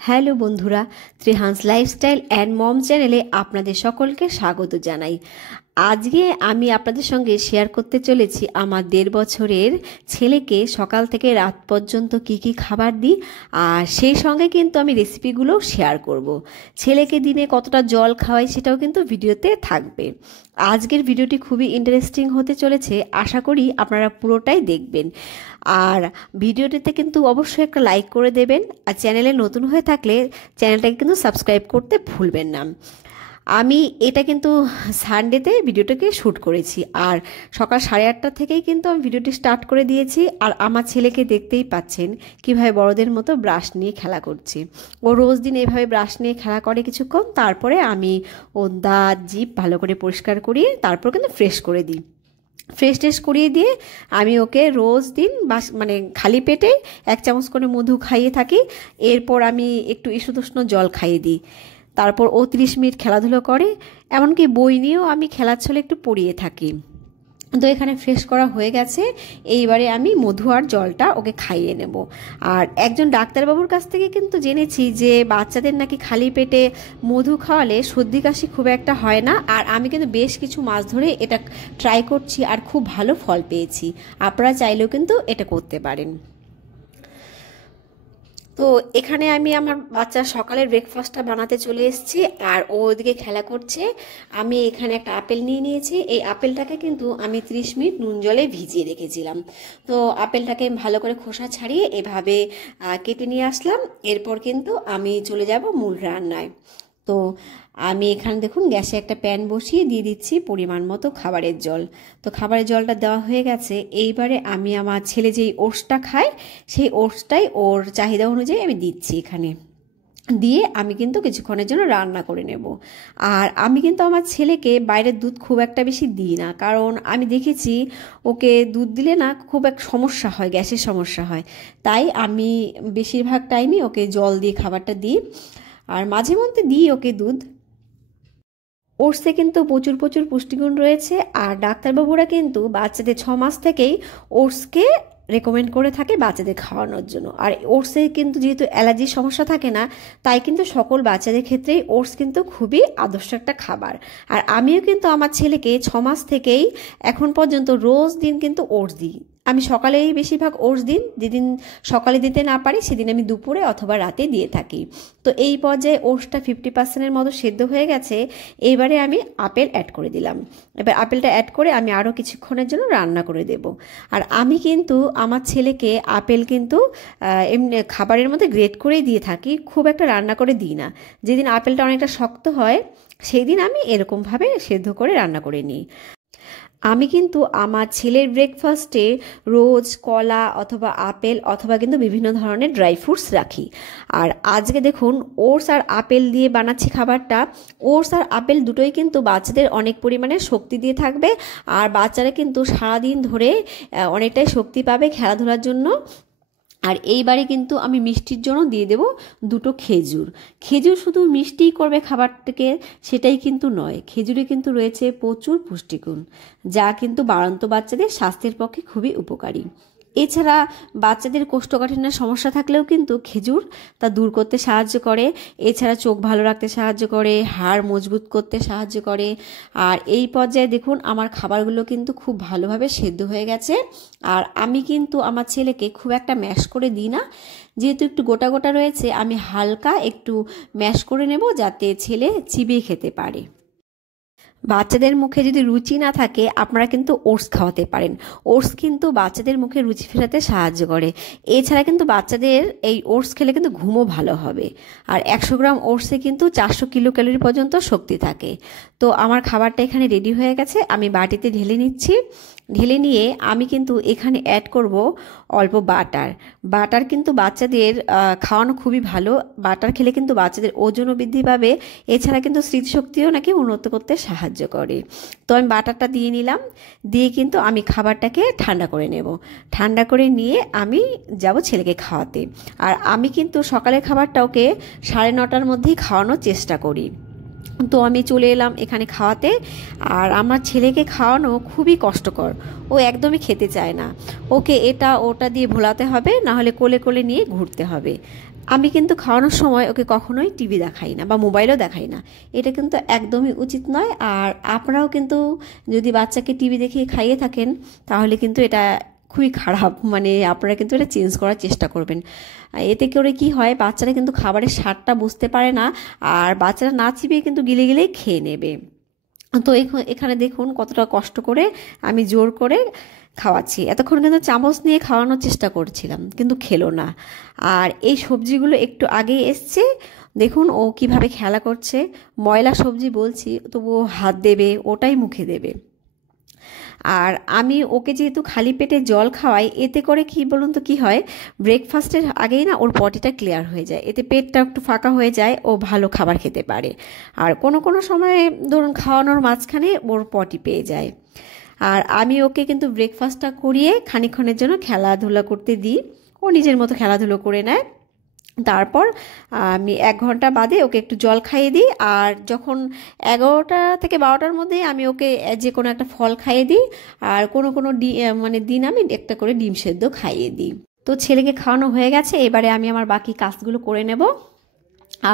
Hello বন্ধুরা, Trihans lifestyle and mom চ্যানেলে আপনাদের সকলকে স্বাগত জানাই। আজকে আমি আপনাদের সঙ্গে শেয়ার করতে চলেছি আমার 1.5 বছরের ছেলেকে সকাল থেকে রাত পর্যন্ত কি কি খাবার দিই, আর সেই সঙ্গে কিন্তু আমি রেসিপিগুলো শেয়ার করব। ছেলেকে দিনে কতটা জল খাওয়াই সেটাও কিন্তু ভিডিওতে থাকবে। আজকের ভিডিওটি খুবই ইন্টারেস্টিং হতে চলেছে, আশা করি আপনারা পুরোটাই দেখবেন। আর ভিডিওটিতে কিন্তু অবশ্যই একটা লাইক করে দেবেন, আর চ্যানেলে নতুন হয়ে থাকলে চ্যানেলটাকে কিন্তু সাবস্ক্রাইব করতে ভুলবেন না। আমি এটা কিন্তু সানডেতে ভিডিওটাকে শ্যুট করেছি, আর সকাল 8:30 থেকেই কিন্তু আমি ভিডিওটি স্টার্ট করে দিয়েছি। আর আমার ছেলেকে দেখতেই পাচ্ছেন কীভাবে বড়দের মতো ব্রাশ নিয়ে খেলা করছে। ও রোজ দিন এভাবে ব্রাশ নিয়ে খেলা করে কিছুক্ষণ, তারপরে আমি ওর দাঁত জিভ ভালো করে পরিষ্কার করিয়ে তারপর কিন্তু ফ্রেশ করে দিই। ফ্রেশ ট্রেশ করিয়ে দিয়ে আমি ওকে রোজ দিন খালি পেটে 1 চামচ করে মধু খাইয়ে থাকি। এরপর আমি একটু ইসুতুষ্ণ জল খাইয়ে দিই। তারপর ও 30 মিনিট খেলাধুলো করে, এমনকি বই নিয়েও আমি খেলার ছলে একটু পড়িয়ে থাকি। তো এখানে ফ্রেশ করা হয়ে গেছে, এইবারে আমি মধু আর জলটা ওকে খাইয়ে নেব। আর একজন ডাক্তারবাবুর কাছ থেকে কিন্তু জেনেছি যে বাচ্চাদের নাকি খালি পেটে মধু খাওয়ালে সর্দি কাশি খুব একটা হয় না। আর আমি কিন্তু বেশ কিছু মাস ধরে এটা ট্রাই করছি আর খুব ভালো ফল পেয়েছি। আপনারা চাইলেও কিন্তু এটা করতে পারেন। তো এখানে আমি আমার বাচ্চার সকালের ব্রেকফাস্টটা বানাতে চলে এসেছি, আর ও ওদিকে খেলা করছে। আমি এখানে একটা আপেল নিয়ে নিয়েছি। এই আপেলটাকে কিন্তু আমি 30 মিনিট নুন জলে ভিজিয়ে রেখেছিলাম। তো আপেলটাকে ভালো করে খোসা ছাড়িয়ে এভাবে কেটে নিয়ে আসলাম। এরপর কিন্তু আমি চলে যাব মূল রান্নায়। তো আমি এখানে দেখুন গ্যাসে একটা প্যান বসিয়ে দিয়ে দিচ্ছি পরিমাণ মতো খাবারের জল। তো খাবারের জলটা দেওয়া হয়ে গেছে। এইবারে আমি আমার ছেলে যেই ওটসটা খায় সেই ওটসটাই ওর চাহিদা অনুযায়ী আমি দিচ্ছি। এখানে দিয়ে আমি কিন্তু কিছুক্ষণের জন্য রান্না করে নেব। আর আমি কিন্তু আমার ছেলেকে বাইরের দুধ খুব একটা বেশি দিই না, কারণ আমি দেখেছি ওকে দুধ দিলে না খুব এক সমস্যা হয়, গ্যাসের সমস্যা হয়। তাই আমি বেশিরভাগ টাইমই ওকে জল দিয়ে খাবারটা দিই, আর মাঝে মধ্যে দিই ওকে দুধ। ওটসে কিন্তু প্রচুর প্রচুর পুষ্টিগুণ রয়েছে। আর ডাক্তারবাবুরা কিন্তু বাচ্চাদের 6 মাস থেকেই ওটসকে রেকমেন্ড করে থাকে বাচ্চাদের খাওয়ানোর জন্য। আর ওটসে কিন্তু যেহেতু অ্যালার্জির সমস্যা থাকে না, তাই কিন্তু সকল বাচ্চাদের ক্ষেত্রেই ওটস কিন্তু খুবই আদর্শ একটা খাবার। আর আমিও কিন্তু আমার ছেলেকে 6 মাস থেকেই এখন পর্যন্ত রোজ দিন কিন্তু ওটস দিই। আমি সকালেই বেশিরভাগ ওটস দিন, যেদিন সকালে দিতে না পারি সেদিন আমি দুপুরে অথবা রাতে দিয়ে থাকি। তো এই পর্যায়ে ওটসটা 50%-এর মতো সেদ্ধ হয়ে গেছে। এইবারে আমি আপেল অ্যাড করে দিলাম। এবার আপেলটা অ্যাড করে আমি আরও কিছুক্ষণের জন্য রান্না করে দেব। আর আমি কিন্তু আমার ছেলেকে আপেল কিন্তু এমনি খাবারের মধ্যে গ্রেট করেই দিয়ে থাকি, খুব একটা রান্না করে দিই না। যেদিন আপেলটা অনেকটা শক্ত হয় সেই দিন আমি এরকমভাবে সেদ্ধ করে রান্না করে নিই। আমি কিন্তু আমার ছেলের ব্রেকফাস্টে রোজ কলা অথবা আপেল অথবা কিন্তু বিভিন্ন ধরনের ড্রাই ফ্রুটস রাখি। আর আজকে দেখুন ওটস আর আপেল দিয়ে বানাচ্ছি খাবারটা। ওটস আর আপেল দুটোই কিন্তু বাচ্চাদের অনেক পরিমাণে শক্তি দিয়ে থাকবে, আর বাচ্চারা কিন্তু সারাদিন ধরে অনেকটাই শক্তি পাবে খেলাধুলার জন্য। আর এইবারে কিন্তু আমি মিষ্টির জন্য দিয়ে দেব 2টো খেজুর। খেজুর শুধু মিষ্টিই করবে খাবারটাকে সেটাই কিন্তু নয়, খেজুরে কিন্তু রয়েছে প্রচুর পুষ্টিগুণ, যা কিন্তু বাড়ন্ত বাচ্চাদের স্বাস্থ্যের পক্ষে খুবই উপকারী। এছাড়া বাচ্চাদের কোষ্ঠকাঠিন্যের সমস্যা থাকলেও কিন্তু খেজুর তা দূর করতে সাহায্য করে। এছাড়া চোখ ভালো রাখতে সাহায্য করে, হাড় মজবুত করতে সাহায্য করে। আর এই পর্যায়ে দেখুন আমার খাবারগুলো কিন্তু খুব ভালোভাবে সেদ্ধ হয়ে গেছে। আর আমি কিন্তু আমার ছেলেকে খুব একটা ম্যাশ করে দিই না, যেহেতু একটু গোটা গোটা রয়েছে আমি হালকা একটু ম্যাশ করে নেব যাতে ছেলে চিবিয়ে খেতে পারে। বাচ্চাদের মুখে যদি রুচি না থাকে আপনারা কিন্তু ওটস খাওয়াতে পারেন। ওটস কিন্তু বাচ্চাদের মুখে রুচি ফেরাতে সাহায্য করে। এছাড়া কিন্তু বাচ্চাদের এই ওটস খেলে কিন্তু ঘুমও ভালো হবে। আর 100 গ্রাম ওটসে কিন্তু 400 কিলো ক্যালোরি পর্যন্ত শক্তি থাকে। তো আমার খাবারটা এখানে রেডি হয়ে গেছে, আমি বাটিতে ঢেলে নিচ্ছি। ঢেলে নিয়ে আমি কিন্তু এখানে অ্যাড করব অল্প বাটার। বাটার কিন্তু বাচ্চাদের খাওয়ানো খুবই ভালো। বাটার খেলে কিন্তু বাচ্চাদের ওজনও বৃদ্ধি পাবে, এছাড়া কিন্তু স্মৃতিশক্তিও নাকি উন্নত করতে সাহায্য করে। তো আমি বাটারটা দিয়ে নিলাম, দিয়ে কিন্তু আমি খাবারটাকে ঠান্ডা করে নেব। ঠান্ডা করে নিয়ে আমি যাব ছেলেকে খাওয়াতে। আর আমি কিন্তু সকালের খাবারটা ওকে 9:30টার মধ্যেই খাওয়ানোর চেষ্টা করি। তো আমি চলে এলাম এখানে খাওয়াতে। আর আমার ছেলেকে খাওয়ানো খুবই কষ্টকর, ও একদমই খেতে চায় না। ওকে এটা ওটা দিয়ে ভোলাতে হবে, না হলে কোলে কোলে নিয়ে ঘুরতে হবে। আমি কিন্তু খাওয়ানোর সময় ওকে কখনোই টিভি দেখাই না বা মোবাইলও দেখাই না, এটা কিন্তু একদমই উচিত নয়। আর আপনারাও কিন্তু যদি বাচ্চাকে টিভি দেখে খাইয়ে থাকেন তাহলে কিন্তু এটা খুবই খারাপ, মানে আপনারা কিন্তু এটা চেঞ্জ করার চেষ্টা করবেন। এতে করে কি হয়, বাচ্চারা কিন্তু খাবারের স্বাদটা বুঝতে পারে না, আর বাচ্চারা না চিবিয়ে কিন্তু গিলে গিলেই খেয়ে নেবে। তো এখানে দেখুন কতটা কষ্ট করে আমি জোর করে খাওয়াচ্ছি। এতক্ষণ কিন্তু চামচ নিয়ে খাওয়ানোর চেষ্টা করছিলাম, কিন্তু খেলো না। আর এই সবজিগুলো একটু আগেই এসছে, দেখুন ও কিভাবে খেলা করছে। ময়লা সবজি বলছি তবুও হাত দেবে, ওটাই মুখে দেবে। আর আমি ওকে যেহেতু খালি পেটে জল খাওয়াই, এতে করে কি বলুন তো কি হয়, ব্রেকফাস্টের আগেই না ওর পটিটা ক্লিয়ার হয়ে যায়, এতে পেটটা একটু ফাঁকা হয়ে যায়, ও ভালো খাবার খেতে পারে। আর কোনো কোনো সময় ধরুন খাওয়ানোর মাঝখানে ওর পটি পেয়ে যায়। আর আমি ওকে কিন্তু ব্রেকফাস্টটা করিয়ে খানিকক্ষণের জন্য খেলাধুলা করতে দিই, ও নিজের মতো খেলাধুলো করে নেয়। তারপর আমি 1 ঘন্টা বাদে ওকে একটু জল খাইয়ে দিই। আর যখন 11টা থেকে 12টার মধ্যে আমি ওকে যে কোনো একটা ফল খাইয়ে দিই। আর কোনো কোনো মানে দিন আমি একটা করে ডিম সেদ্ধ খাইয়ে দিই। তো ছেলেকে খাওয়ানো হয়ে গেছে, এবারে আমি আমার বাকি কাজগুলো করে নেব।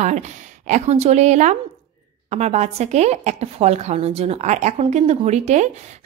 আর এখন চলে এলাম আমার বাচ্চাকে একটা ফল খাওয়ানোর জন্য। আর এখন কিন্তু ঘড়িতে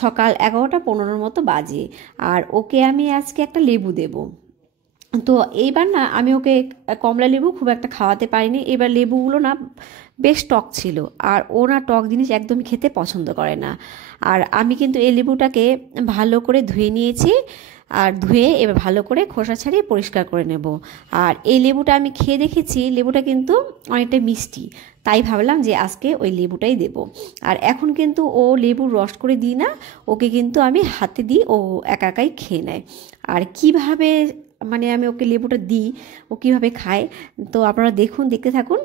সকাল 11টা 15 মতো বাজে। আর ওকে আমি আজকে একটা লেবু দেবো। তো এইবার না আমি ওকে কমলা লেবু খুব একটা খাওয়াতে পারিনি, এবার লেবুগুলো না বেশ টক ছিল, আর ও না টক জিনিস একদমই খেতে পছন্দ করে না। আর আমি কিন্তু এই লেবুটাকে ভালো করে ধুয়ে নিয়েছি, আর ধুয়ে এবার ভালো করে খোসা ছাড়িয়ে পরিষ্কার করে নেব। আর এই লেবুটা আমি খেয়ে দেখেছি, লেবুটা কিন্তু অনেকটা মিষ্টি, তাই ভাবলাম যে আজকে ওই লেবুটাই দেব। আর এখন কিন্তু ও লেবুর রস করে দিই না, ওকে কিন্তু আমি হাতে দিই, ও একা একাই খেয়ে নেয়। আর কিভাবে মানে আমি ওকে লেবুটা দিই, ও কীভাবে খায়, তো আপনারা দেখুন, দেখতে থাকুন,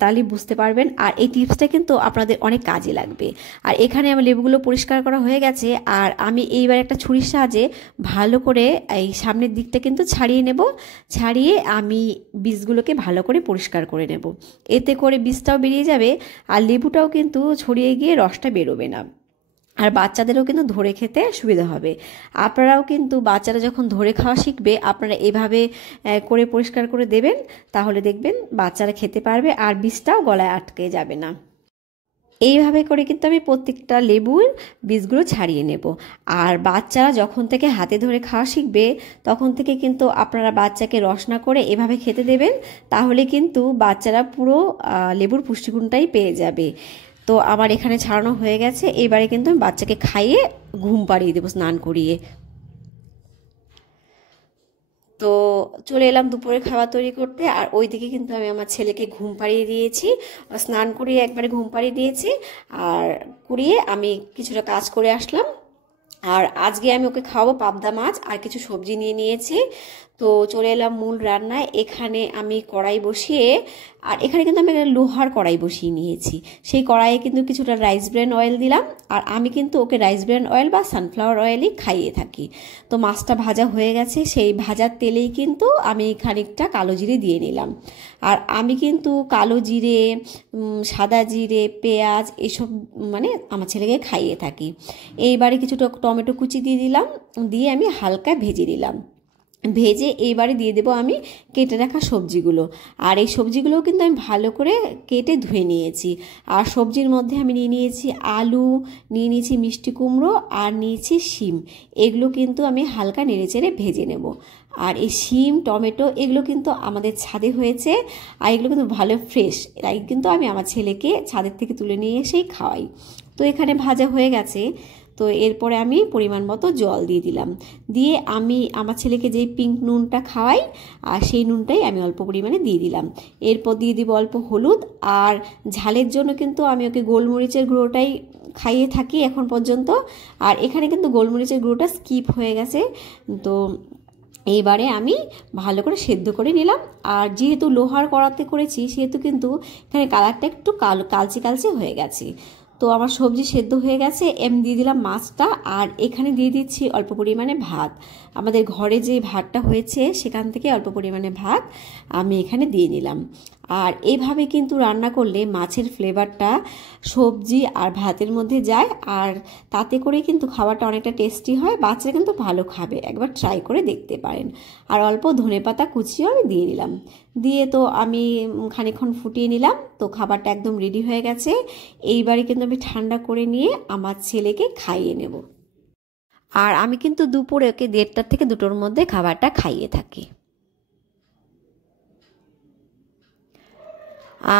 তাহলে বুঝতে পারবেন। আর এই টিপসটা কিন্তু আপনাদের অনেক কাজে লাগবে। আর এখানে আমার লেবুগুলো পরিষ্কার করা হয়ে গেছে। আর আমি এইবার একটা ছুরির সাহায্যে ভালো করে এই সামনের দিকটা কিন্তু ছাড়িয়ে নেব, ছাড়িয়ে আমি বীজগুলোকে ভালো করে পরিষ্কার করে নেব। এতে করে বীজটাও বেরিয়ে যাবে, আর লেবুটাও কিন্তু ছড়িয়ে গিয়ে রসটা বেরোবে না। আর বাচ্চাদেরও কিন্তু ধরে খেতে সুবিধা হবে। আপনারাও কিন্তু বাচ্চারা যখন ধরে খাওয়া শিখবে, আপনারা এভাবে করে পরিষ্কার করে দেবেন, তাহলে দেখবেন বাচ্চারা খেতে পারবে আর বীজটাও গলায় আটকে যাবে না। এইভাবে করে কিন্তু আমি প্রত্যেকটা লেবুর বীজগুলো ছাড়িয়ে নেব। আর বাচ্চারা যখন থেকে হাতে ধরে খাওয়া শিখবে, তখন থেকে কিন্তু আপনারা বাচ্চাকে রস না করে এভাবে খেতে দেবেন, তাহলে কিন্তু বাচ্চারা পুরো লেবুর পুষ্টিগুণটাই পেয়ে যাবে। তো আমার এখানে ছাড়ানো হয়ে গেছে, এবারে কিন্তু আমি বাচ্চাকে খাইয়ে ঘুম পাড়িয়ে দেবো স্নান করিয়ে। তো চলে এলাম দুপুরে খাবার তৈরি করতে। আর ওইদিকে কিন্তু আমি আমার ছেলেকে ঘুম পাড়িয়ে দিয়েছি, স্নান করিয়ে একবারে ঘুম পাড়িয়ে দিয়েছি। আর করিয়ে আমি কিছুটা কাজ করে আসলাম। আর আজকে আমি ওকে খাওয়াবো পাবদা মাছ আর কিছু সবজি নিয়ে নিয়েছি। তো চলে এলাম মূল রান্নায়। এখানে আমি কড়াই বসিয়ে, আর এখানে কিন্তু আমি লোহার কড়াই বসিয়ে নিয়েছি, সেই কড়াইয়ে কিন্তু কিছুটা রাইস ব্রেন অয়েল দিলাম। আর আমি কিন্তু ওকে রাইস ব্রেন অয়েল বা সানফ্লাওয়ার অয়েলই খাইয়ে থাকি। তো মাছটা ভাজা হয়ে গেছে, সেই ভাজার তেলেই কিন্তু আমি খানিকটা কালো জিরে দিয়ে নিলাম। আর আমি কিন্তু কালো জিরে, সাদা জিরে, পেঁয়াজ এসব মানে আমার ছেলেকে খাইয়ে থাকি। এইবারে কিছুটা টমেটো কুচি দিয়ে দিলাম, দিয়ে আমি হালকা ভেজে দিলাম। ভেজে এইবারে দিয়ে দেবো আমি কেটে রাখা সবজিগুলো। আর এই সবজিগুলোও কিন্তু আমি ভালো করে কেটে ধুয়ে নিয়েছি। আর সবজির মধ্যে আমি নিয়ে নিয়েছি আলু, নিয়ে নিয়েছি মিষ্টি কুমড়ো, আর নিয়েছি শিম। এগুলো কিন্তু আমি হালকা নেড়েচেড়ে ভেজে নেব। আর এই শিম, টমেটো এগুলো কিন্তু আমাদের ছাদে হয়েছে, আর এগুলো কিন্তু ভালো ফ্রেশ, তাই কিন্তু আমি আমার ছেলেকে ছাদের থেকে তুলে নিয়ে এসেই খাওয়াই। তো এখানে ভাজা হয়ে গেছে। তো এরপরে আমি পরিমাণ মতো জল দিয়ে দিলাম, দিয়ে আমি আমার ছেলেকে যেই পিঙ্ক নুনটা খাওয়াই, আর সেই নুনটাই আমি অল্প পরিমাণে দিয়ে দিলাম। এরপর দিয়ে দিব অল্প হলুদ। আর ঝালের জন্য কিন্তু আমি ওকে গোলমরিচের গুঁড়োটাই খাইয়ে থাকি এখন পর্যন্ত। আর এখানে কিন্তু গোলমরিচের গুঁড়োটা স্কিপ হয়ে গেছে। তো এইবারে আমি ভালো করে সেদ্ধ করে নিলাম। আর যেহেতু লোহার কড়াতে করেছি, সেহেতু কিন্তু এখানে কালারটা একটু কালচে কালচে হয়ে গেছে। তো আমার সবজি সেদ্ধ হয়ে গেছে, এমনি দিয়ে দিলাম মাছটা। আর এখানে দিয়ে দিচ্ছি অল্প পরিমাণে ভাত, আমাদের ঘরে যে ভাতটা হয়েছে সেখান থেকে অল্প পরিমাণে ভাত আমি এখানে দিয়ে নিলাম। আর এইভাবে কিন্তু রান্না করলে মাছের ফ্লেভারটা সবজি আর ভাতের মধ্যে যায়, আর তাতে করে কিন্তু খাবারটা অনেকটা টেস্টি হয়, বাচ্চারা কিন্তু ভালো খাবে। একবার ট্রাই করে দেখতে পারেন। আর অল্প ধনেপাতা কুচিও আমি দিয়ে নিলাম, দিয়ে তো আমি খানিকক্ষণ ফুটিয়ে নিলাম। তো খাবারটা একদম রেডি হয়ে গেছে। এইবারে কিন্তু আমি ঠান্ডা করে নিয়ে আমার ছেলেকে খাইয়ে নেব। আর আমি কিন্তু দুপুরে ওকে 1:30 থেকে 2টোর মধ্যে খাবারটা খাইয়ে থাকি।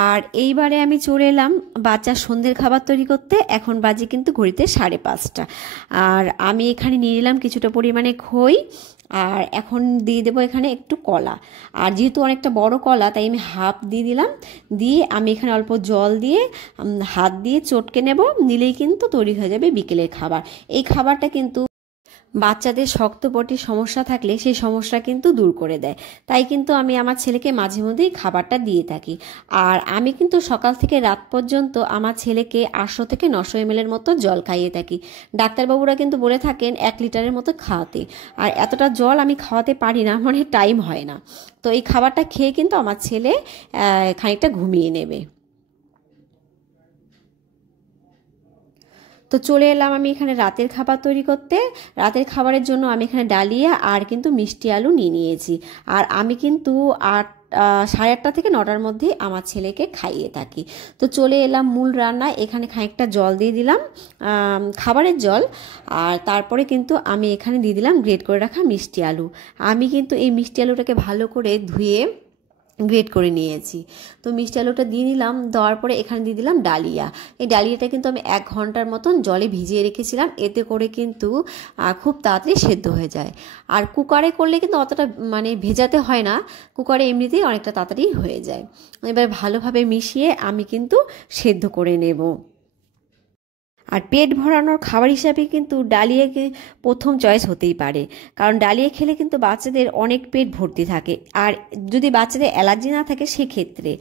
আর এইবারে আমি চলে এলাম বাচ্চার সন্ধ্যের খাবার তৈরি করতে। এখন বাজে কিন্তু ঘড়িতে 5:30। আর আমি এখানে নিয়ে নিলাম কিছুটা পরিমাণে খই, আর এখন দিয়ে দেবো এখানে একটু কলা। আর যেহেতু অনেকটা বড় কলা, তাই আমি হাফ দিয়ে দিলাম। দিয়ে আমি এখানে অল্প জল দিয়ে হাত দিয়ে চটকে নেব, নিলেই কিন্তু তৈরি হয়ে যাবে বিকেলের খাবার। এই খাবারটা কিন্তু বাচ্চাদের শক্তপটির সমস্যা থাকলে সেই সমস্যা কিন্তু দূর করে দেয়। তাই কিন্তু আমি আমার ছেলেকে মাঝে মধ্যেই খাবারটা দিয়ে থাকি। আর আমি কিন্তু সকাল থেকে রাত পর্যন্ত আমার ছেলেকে 800 থেকে 900 ml মতো জল খাইয়ে থাকি। ডাক্তারবাবুরা কিন্তু বলে থাকেন 1 লিটারের মতো খাওয়াতে। আর এতটা জল আমি খাওয়াতে পারি না, মানে টাইম হয় না। তো এই খাবারটা খেয়ে কিন্তু আমার ছেলে খানিকটা ঘুমিয়ে নেবে। তো চলে এলাম আমি এখানে রাতের খাবার তৈরি করতে। রাতের খাবারের জন্য আমি এখানে ডালিয়া আর কিন্তু মিষ্টি আলু নিয়ে নিয়েছি। আর আমি কিন্তু 8:30 থেকে 9টার মধ্যে আমার ছেলেকে খাইয়ে থাকি। তো চলে এলাম মূল রান্না। এখানে খানিকটা জল দিয়ে দিলাম, খাবারের জল। আর তারপরে কিন্তু আমি এখানে দিয়ে দিলাম গ্রেট করে রাখা মিষ্টি আলু। আমি কিন্তু এই মিষ্টি আলুটাকে ভালো করে ধুয়ে গ্রেট করে নিয়েছি। তো মিষ্টি আলুটা দিয়ে দিলাম, দেওয়ার পরে এখানে দিয়ে দিলাম ডালিয়া। এই ডালিয়াটা কিন্তু আমি 1 ঘন্টার মতন জলে ভিজিয়ে রেখেছিলাম, এতে করে কিন্তু খুব তাড়াতাড়ি সেদ্ধ হয়ে যায়। আর কুকারে করলে কিন্তু অতটা মানে ভেজাতে হয় না, কুকারে এমনিতেই অনেকটা তাড়াতাড়ি হয়ে যায়। এবার ভালোভাবে মিশিয়ে আমি কিন্তু সেদ্ধ করে নেব। আর পেট ভরানোর খাবার হিসাবে কিন্তু ডালিয়াকে প্রথম চয়েস হতেই পারে, কারণ ডালিয়া খেলে কিন্তু বাচ্চাদের অনেক পেট ভর্তি থাকে। আর যদি বাচ্চাদের অ্যালার্জি না থাকে সেক্ষেত্রে।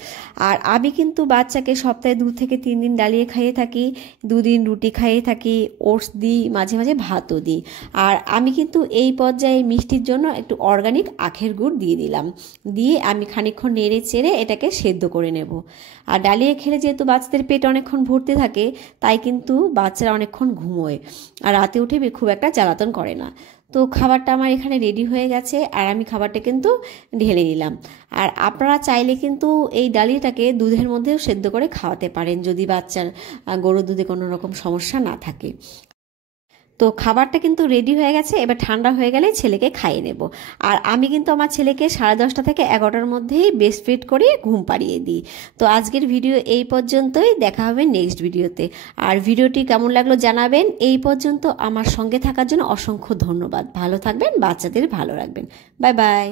আর আমি কিন্তু বাচ্চাকে সপ্তাহে 2 থেকে 3 দিন ডালিয়া খাইয়ে থাকি, 2 দিন রুটি খাইয়ে থাকি, ওটস দিই, মাঝে মাঝে ভাতও দিই। আর আমি কিন্তু এই পর্যায়ে মিষ্টির জন্য একটু অর্গানিক আখের গুড় দিয়ে দিলাম, দিয়ে আমি খানিকক্ষণ নেড়ে চেড়ে এটাকে সেদ্ধ করে নেব। আর ডালিয়া খেলে যেহেতু বাচ্চাদের পেট অনেকক্ষণ ভর্তি থাকে, তাই কিন্তু বাচ্চারা অনেকক্ষণ ঘুমোয় আর রাতে উঠে খুব একটা জ্বালাতন করে না। তো খাবারটা আমার এখানে রেডি হয়ে গেছে, আর আমি খাবারটা কিন্তু ঢেলে নিলাম। আর আপনারা চাইলে কিন্তু এই ডালিয়াটাকে দুধের মধ্যেও সেদ্ধ করে খাওয়াতে পারেন, যদি বাচ্চার গরুর দুধে কোনো রকম সমস্যা না থাকে। তো খাবারটা কিন্তু রেডি হয়ে গেছে, এবার ঠান্ডা হয়ে গেলে ছেলেকে খাইয়ে নেব। আর আমি কিন্তু আমার ছেলেকে 10:30 থেকে 11টার মধ্যেই ব্রেস্ট ফিড করে ঘুম পাড়িয়ে দিই। তো আজকের ভিডিও এই পর্যন্তই, দেখা হবে নেক্সট ভিডিওতে। আর ভিডিওটি কেমন লাগলো জানাবেন। এই পর্যন্ত আমার সঙ্গে থাকার জন্য অসংখ্য ধন্যবাদ। ভালো থাকবেন, বাচ্চাদের ভালো রাখবেন। Bye bye.